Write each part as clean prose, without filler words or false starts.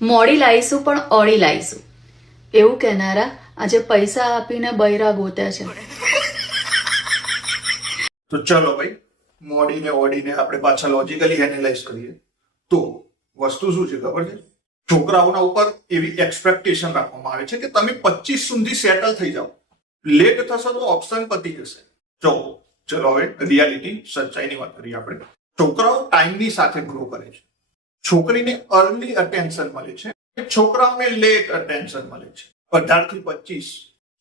મોડી લાવીશું પણ ઓળી લાવીશું એવું કહેનારા આજે પૈસા આપીને બૈરા ગોત્યા છે. તો ચલો ભાઈ, મોડીને ઓડીને આપણે પાછા લોજિકલી એનાલાઇઝ કરીએ તો વસ્તુ શું છે ખબર છે? છોકરાઓના ઉપર એવી એક્સપેક્ટેશન રાખવામાં આવે છે કે તમે 25 સુધી સેટલ થઈ જાઓ, લેટ થશે તો ઓપ્શન પતી જશે. ચલો હવે રિયાલિટી, સચ્ચાઈની વાત કરીએ આપણે. છોકરાઓ ટાઈમની સાથે ગ્રો કરે છે. છોકરીને અર્લી અટેન્શન મળે છે, છોકરાઓને લેટ અટેન્શન મળે છે. 18 થી 25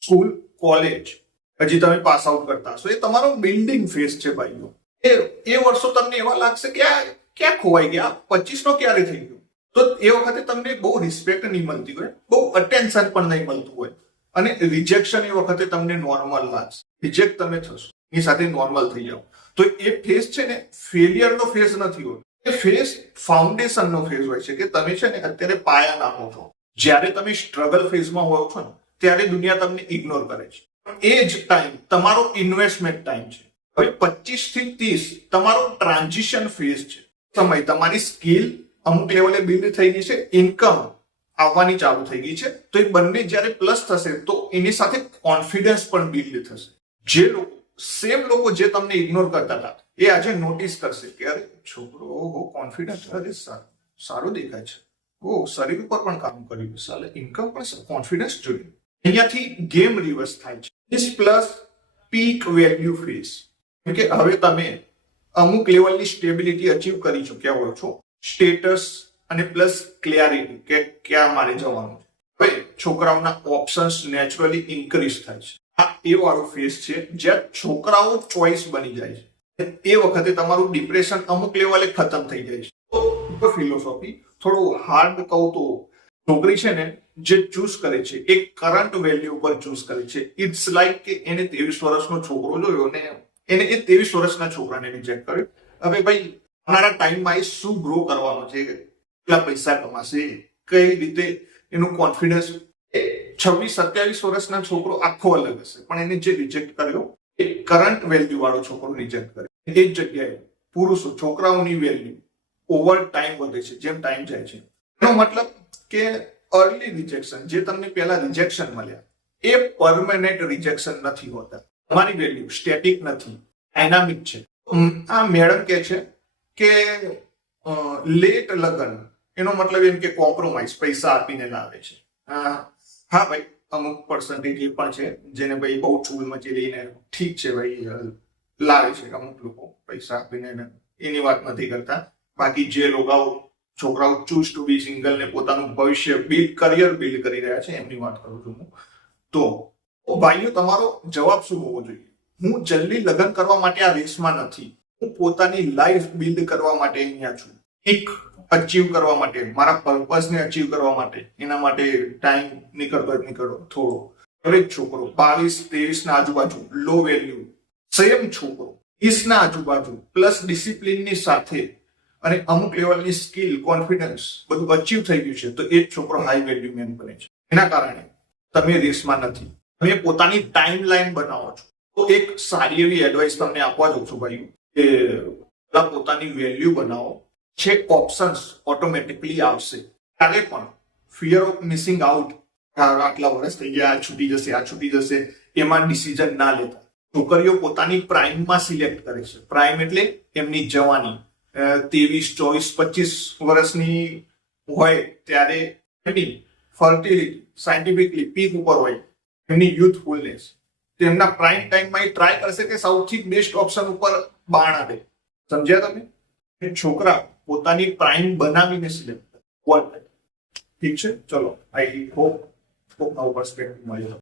સ્કૂલ, કોલેજ, હજી તમે પાસ આઉટ કરતા હશો, એ તમારો બિલ્ડિંગ ફેઝ છે ભાઈઓ. એ વર્ષો તમને એવા લાગશે કે આ ક્યાં ખોવાઈ ગયા, 25 નો ક્યારે થઈ ગયો. તો એ વખતે તમને બહુ રિસ્પેક્ટ નહીં મળતી હોય, બહુ અટેન્શન પણ નહીં મળતું હોય, અને રિજેક્શન એ વખતે તમને નોર્મલ લાગશે. રિજેક્ટ તમે થશો, એની સાથે નોર્મલ થઈ જાઓ. તો એ ફેઝ છે ને, ફેલિયર નો ફેઝ નથી હોતો. એ ફેઝ ફાઉન્ડેશન નો ફેઝ હોય છે કે તમે છે ને અત્યારે પાયા નાખો છો. જ્યારે તમે સ્ટ્રગલ ફેઝમાં હોવ છો ને ત્યારે દુનિયા તમને ઇગ્નોર કરે છે. એ જ ટાઈમ તમારો ઇન્વેસ્ટમેન્ટ ટાઈમ છે. હવે 25 થી 30 તમારો ટ્રાન્ઝિશન ફેઝ છે. સમય, તમારી સ્કિલ અમુક લેવલે બિલ્ડ થઈ ગઈ છે, ઇન્કમ આવવાની ચાલુ થઈ ગઈ છે. તો એ બંને જ્યારે પ્લસ થશે તો એની સાથે કોન્ફિડન્સ પણ બિલ્ડ થશે. જે લોકો, સેમ લોકો જે તમને ઇગ્નોર કરતા હતા, એ આજે નોટિસ કરશે કે અરે છોકરો કોન્ફિડન્સ, અરે સારું દેખાય છે, શરીર ઉપર પણ કામ કર્યું, સાલે ઇન્કમ પણ કોન્ફિડન્સ જોયું. અહીંયાથી ગેમ રિવર્સ થાય છે. Is plus peak value phase. કે હવે તમે અમુક લેવલની સ્ટેબિલિટી અચીવ કરી ચૂક્યા હોય છો, સ્ટેટસ અને પ્લસ ક્લિયરિટી કે ક્યાં મારે જવાનું છે. હવે છોકરાઓના ઓપ્શન્સ નેચરલી ઇન્ક્રીઝ થાય છે. આ એ વાળો ફેઝ છે જ્યાં છોકરાઓ ચોઇસ બની જાય છે. એ વખતે તમારું ડિપ્રેશન અમુક લેવલે ખતમ થઈ જાય છે. તો ફિલોસોફી થોડું હાર્ડ કહું તો, છોકરી છે ને જે ચૂઝ કરે છે એ કરંટ વેલ્યુ ઉપર ચૂઝ કરે છે. ઇટ્સ લાઈક કે એને 23 વર્ષનો છોકરો જોયો ને એને એ 23 વર્ષના છોકરાને રિજેક્ટ કર્યો. હવે ભાઈ આવનારા ટાઈમમાં એ શું ગ્રો કરવાનો છે, કેટલા પૈસા કમાશે, કઈ રીતે એનું કોન્ફિડન્સ. 26-27 વર્ષના છોકરો આખો અલગ હશે, પણ એને જે રિજેક્ટ કર્યો એ કરંટ વેલ્યુ વાળો છોકરો રિજેક્ટ કર્યો. એ જ જગ્યાએ પુરુષો, છોકરાઓની વેલ્યુ ઓવર ટાઈમ વધે છે જેમ ટાઈમ જાય છે. એનો મતલબ કે અર્લી રિજેક્શન, જે તમને પહેલા રિજેક્શન મળ્યા, એ પરમેનન્ટ રિજેક્શન નથી હોતા. તમારી વેલ્યુ સ્ટેટિક નથી, ડાયનામિક છે. આ મેડમ કે છે કે લેટ લગ્ન, એનો મતલબ એમ કે કોમ્પ્રોમાઇઝ, પૈસા આપીને લાવે છે. હા ભાઈ, અમુક પર્સન્ટેજ એ પણ છે જેને ભાઈ બહુ ચૂલ મચી લઈને ઠીક છે ભાઈ લાવે છે અમુક લોકો પૈસા આપીને, એની વાત નથી કરતા. બાકી જે લોકો છોકરાઓ ચૂઝ ટુ બી સિંગલ ને પોતાનું ભવિષ્ય બિલ્ડ, કરિયર બિલ્ડ કરી રહ્યા છે, એમની વાત કરું છું હું. તો ભાઈઓ, તમારો જવાબ શું હોવો જોઈએ? હું જલ્દી લગ્ન કરવા માટે આ રેસમાં નથી, હું પોતાની લાઈફ બિલ્ડ કરવા માટે અહીંયા છું. એક અચીવ કરવા માટે, મારા પર્પઝને અચીવ કરવા માટે, એના માટે ટાઈમ નીકળો થોડો. દરેક છોકરો 22-23 ના આજુબાજુ લો વેલ્યુ, સેમ છોકરો 30 ના આજુબાજુ પ્લસ ડિસિપ્લિનની સાથે અને અમુક લેવલની સ્કિલ, કોન્ફિડન્સ બધું અચીવ થઈ ગયું છે, તો એ જ છોકરો હાઈ વેલ્યુ મેન બને છે. એના કારણે તમે રેસમાં નથી, તમે પોતાની ટાઈમ લાઈન બનાવો છો. તો એક સારી એવી એડવાઇસ તમને આપવા જાઉં છું ભાઈ, કે પોતાની વેલ્યુ બનાવો. છે ઓપ્શન્સ ઓટોમેટિકલી આવશે. ત્યારે પણ ફિયર ઓફ મિસિંગ આઉટ, આટલા વર્ષ થઈ ગયા, આ છૂટી જશે, એમાં ડિસિઝન ના લેતા. છોકરીઓ પોતાની પ્રાઇમમાં સિલેક્ટ કરે છે. પ્રાઇમ એટલે એમની જવાની, 23, 24, 25 વર્ષની હોય ત્યારે એમની ફર્ટિલિટી સાયન્ટિફિકલી પીક ઉપર હોય, એમની યુથફુલનેસ. તેમના પ્રાઇમ ટાઈમમાં એ ટ્રાય કરશે કે સૌથી બેસ્ટ ઓપ્શન ઉપર બાણ આવે. સમજ્યા તમે? છોકરા પોતાની પ્રાઇમ બનાવીને સિલેક્ટ કરે. ઠીક છે, ચલો, આઈ હોપ આવું પર્સપેક્ટિવ મળી.